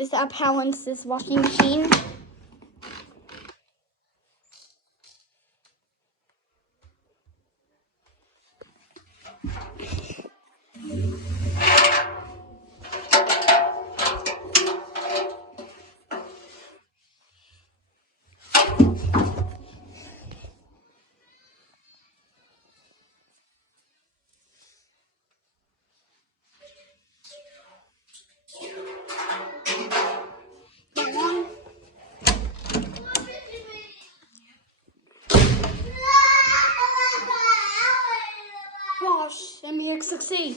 This app balances this washing machine. Wash, let me succeed.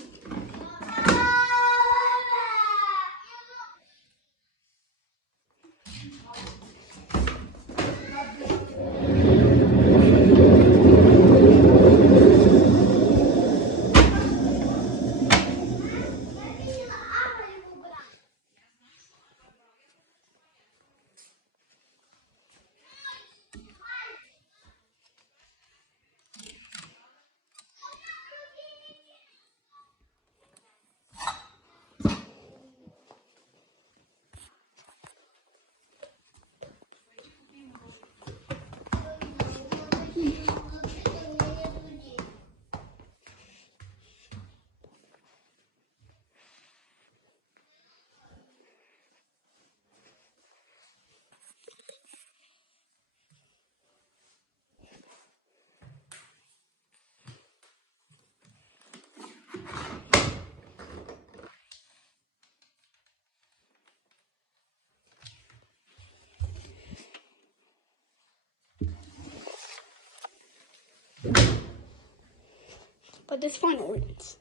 But this final rinse.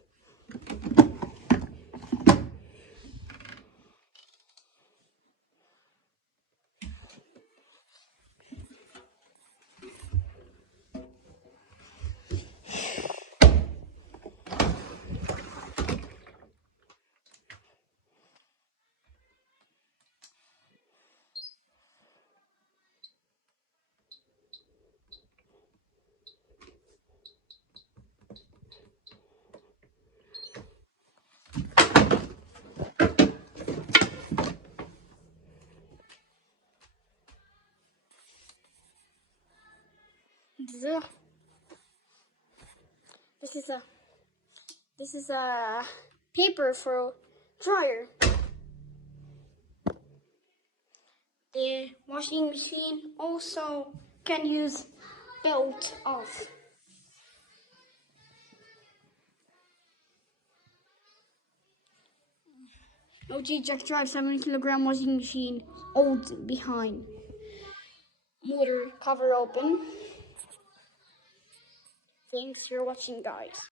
This is a paper for dryer. The washing machine also can use belt off. OG Jack Drive 7 kg washing machine, old behind. Motor cover open. Thanks for watching, guys.